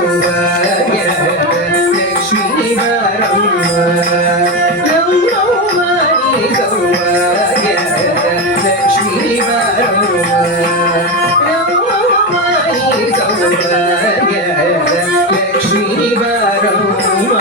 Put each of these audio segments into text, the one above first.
ಸೌಭಾಗ್ಯ ಲಕ್ಷ್ಮೀ ಬಾರಮ್ಮ ಬ್ರಹ್ಮವಾರಿ ಸೌಭಾಗ್ಯ ಲಕ್ಷ್ಮೀ ಬಾರಮ್ಮ ಬ್ರಹ್ಮವಾರಿ ಸೌಭಾಗ್ಯ ಲಕ್ಷ್ಮೀ ಬಾರಮ್ಮ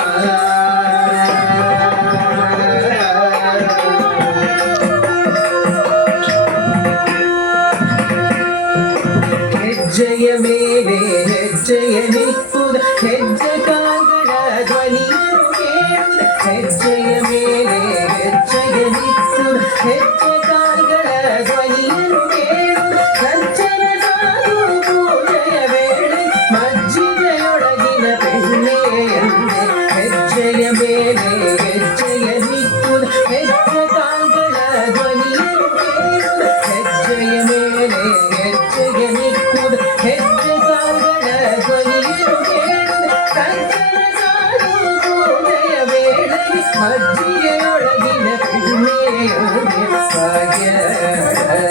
ಹೆಜ್ಜೆಯ ಮೇಲೆ ಹೆಜ್ಜೆಯ ನಿಪ್ಪುದ ಹೆಜ್ಜೆ ಕಾಲ್ಗಳ ಧ್ವನಿಯನ್ನು ಕೇಳುದ ಹೆಜ್ಜೆಯ ಮೇಲೆ ಹೆಜ್ಜೆಯ ನಿಪ್ಪುದ ಹೆಜ್ಜೆ ಕಾಲ್ಗಳ ಧ್ವನಿಯನ್ನು ಕೇಳುದ ಸಜ್ಜನ ಸಾಧು ಪೂಜೆಯ ವೇಳೆ ಮಜ್ಜಿಗೆಯೊಳಗಿನ ಬೆಣ್ಣೆಯಂತೆ ಹೆಜ್ಜೆಯ ಮೇಲೆ ಹೆಜ್ಜೆಯ ನಿಪ್ಪುದ ಹೆಜ್ಜೆ ಕಾಲ್ಗಳ ಧ್ವನಿಯನ್ನು ಕೇಳುದ ಹೆಜ್ಜೆಯ ಮೇಲೆ ಹೆಜ್ಜೆಯ ನಿಪ್ಪುದ ಹೆಜ್ಜೆ ಕಾಲ್ಗಳ ಧ್ವನಿಯನ್ನು ಕೇಳುದ ಸಜ್ಜನ ಸಾಧು ಪೂಜೆಯ ವೇಳೆಗೆ ಮಜ್ಜಿಗೆಯೊಳಗಿನ ಬೆಣ್ಣೆಯೊಳಗೆ ಭಾಗ್ಯ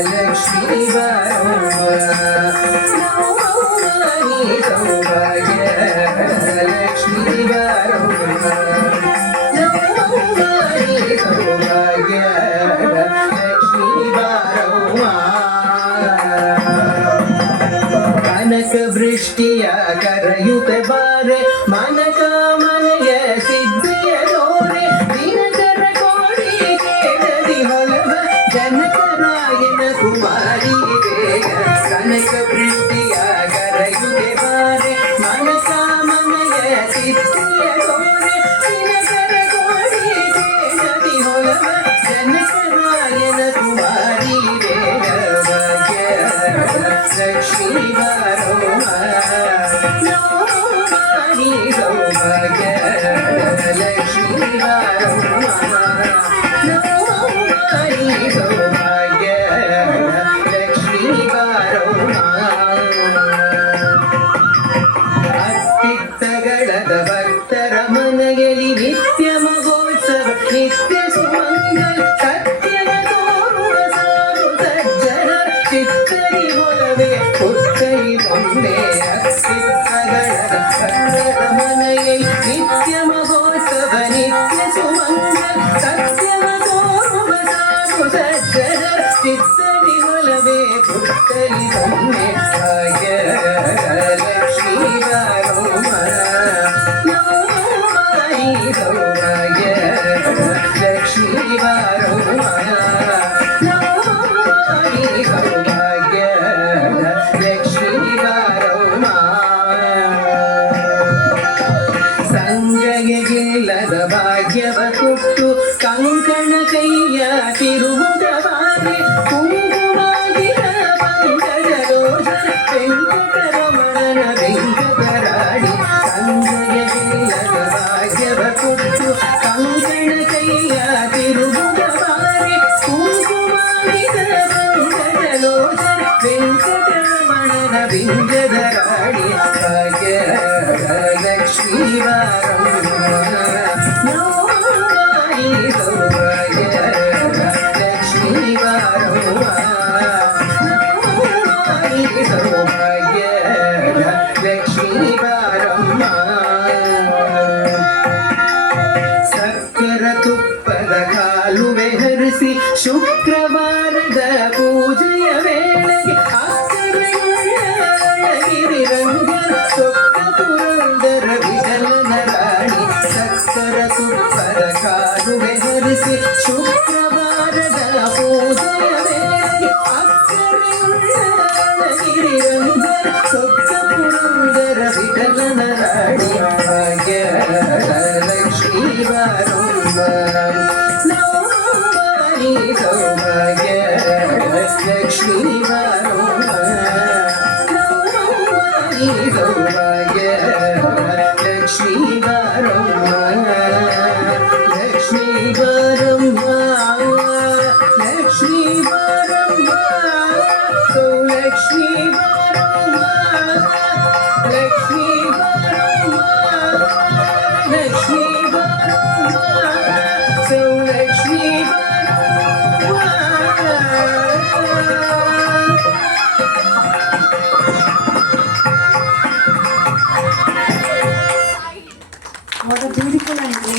ಲಕ್ಷ್ಮೀ ಬಾರಮ್ಮ ನವಮಾನಿ ಸೌಭಾಗ್ಯ ಲಕ್ಷ್ಮೀ ಬಾರಮ್ಮ ನವಮಾನಿ ಸೌಭಾಗ್ಯ ಲಕ್ಷ್ಮೀ ಬಾರಮ್ಮ ಕನಕ ವೃಷ್ಟಿಯ ಕರೆಯುತ್ತ ಬಾರೆ ಮನಕಾಮನೆಯ ಸಿದ್ಧಿಯ ದೋರೆ ದಿನಕರ ಕೋಡಿ ಕೇಳದಿ ಹೊಲವ ಜನಕರಾಯನ ಕುಮಾರಿ ಬೇಗ ಕನಕ ವೃಷ್ಟಿಯ ಕರೆಯುತ್ತ ಬಾರೆ ಮನಕಾಮನೆಯ ಸಿದ್ಧಿಯ ದೋರೆ ದಿನಕರ ಕೋಡಿ ಕೇಳದಿ ಹೊಲವ ಜನಕರಾಯನ ಕುಮಾರಿ ಬೇಗ ಭಾಗ್ಯ ಲಕ್ಷ್ಮೀ ಬಾರಮ್ಮ ನವಮಾನಿ ಸೌಭಾಗ್ಯ ಲಕ್ಷ್ಮೀ ಬಾರಮ್ಮ ನವಮಾನಿ ಸೌಭಾಗ್ಯ ಲಕ್ಷ್ಮೀ ಬಾರಮ್ಮ ಅತ್ತಿತ್ತಗಳದ ಭಕ್ತರ ಮನೆಯಲ್ಲಿ ನಿತ್ಯ ಮಹೋತ್ಸವ ನಿತ್ಯ ಸುಮಂಗಲ ಸತ್ಯವ ತೋರುವ ಸಾಧು ಸಜ್ಜನ ಚಿತ್ತರಿ ಹೊಲವೇ ಪುತ್ತರಿ ಬೊಂಬೆ ಅತ್ತಿತ್ತಗಳದ ಭಕ್ತರ ಮನೆಯಲ್ಲಿ ನಿತ್ಯ ಮಹೋತ್ಸವ ನಿತ್ಯ ಸುಮಂಗಲ ಸತ್ಯವ ತೋರುವ ಸಾಧು ಸಜ್ಜನ ಚಿತ್ತರಿ ಹೊಲವೇ ಪುತ್ತರಿ ಬೊಂಬೆ ಭಾಗ್ಯ ಲಕ್ಷ್ಮೀ ಬಾರಮ್ಮ ನವಮಾನಿ ಸೌಭಾಗ್ಯ ಲಕ್ಷ್ಮೀ ಬಾರಮ್ಮ ನವಮಾನಿ ಸೌಭಾಗ್ಯ ಲಕ್ಷ್ಮೀ ಬಾರಮ್ಮ ಸಂಗಯ್ಯಗಿಲ್ಲದ ಭಾಗ್ಯವ ಕೊಟ್ಟು ಕಂಕಣ ಕೈಯ ತಿರುವುದ ಬಾರಿ ಕುಂಕುಮಾಗಿರ ಪಂಕಜಲೋಚನ ವೆಂಕಟರಮಣನ ವೆಂಕಟರಾಡಿ ಸಂಗಯ್ಯಗಿಲ್ಲದ ಭಾಗ್ಯವ ಕೊಟ್ಟು ಕಂಕಣ ಕೈಯ ತಿರುವುದ ಬಾರಿ ಕುಂಕುಮಾಗಿರ ಪಂಕಜಲೋಚನ ವೆಂಕಟರಮಣನ ವೆಂಕಟರಾಡಿ ಭಾಗ್ಯ ಲಕ್ಷ್ಮೀ ಬಾರಮ್ಮ ನವಮಾನಿ ಸೌಭಾಗ್ಯ ಲಕ್ಷ್ಮೀ ಬಾರಮ್ಮ ನವಮಾನಿ ಸೌಭಾಗ್ಯ ಲಕ್ಷ್ಮೀ ಬಾರಮ್ಮ ಸಕ್ಕರ ತುಪ್ಪದ ಕಾಲುವೆ ಹರಿಸಿ ಶುಕ್ರವಾರದ ಪೂಜೆಯ ವೇಳೆಗೆ ಅಕ್ಕರೆಯುಳ್ಳಗಿರಿ ರಂಗನ ಸೊಕ್ಕ ಪುರಂದರ ವಿಠಲನ ರಾಣಿ ಸಕ್ಕರ ತುಪ್ಪದ ಕಾಲುವೆ ಹರಿಸಿ ಶುಕ್ರವಾರದ ಪೂಜೆಯ ವೇಳೆಗೆ ಅಕ್ಕರೆಯುಳ್ಳಗಿರಿ ರಂಗನ ಸೊಕ್ಕ ಪುರಂದರ ವಿಠಲನ ರಾಣಿ ಭಾಗ್ಯ ಲಕ್ಷ್ಮೀ ಬಾರಮ್ಮ ನವಮಾನಿ ಸೌಭಾಗ್ಯ ಲಕ್ಷ್ಮೀ ಬಾರಮ್ಮ ನವಮಾನಿ ಸೌಭಾಗ್ಯ ಲಕ್ಷ್ಮೀ ಬಾರಮ್ಮ ಲಕ್ಷ್ಮೀ ಬಾರಮ್ಮ ಲಕ್ಷ್ಮೀ ಬಾರಮ್ಮ ಸೌಲಕ್ಷ್ಮೀ ಬಾರಮ್ಮ ಲಕ್ಷ್ಮೀ ಬಾರಮ್ಮ ಲಕ್ಷ್ಮೀ ಬಾರಮ್ಮ ಸೌಲಕ್ಷ್ಮೀ ಬಾರಮ್ಮ What a beautiful and great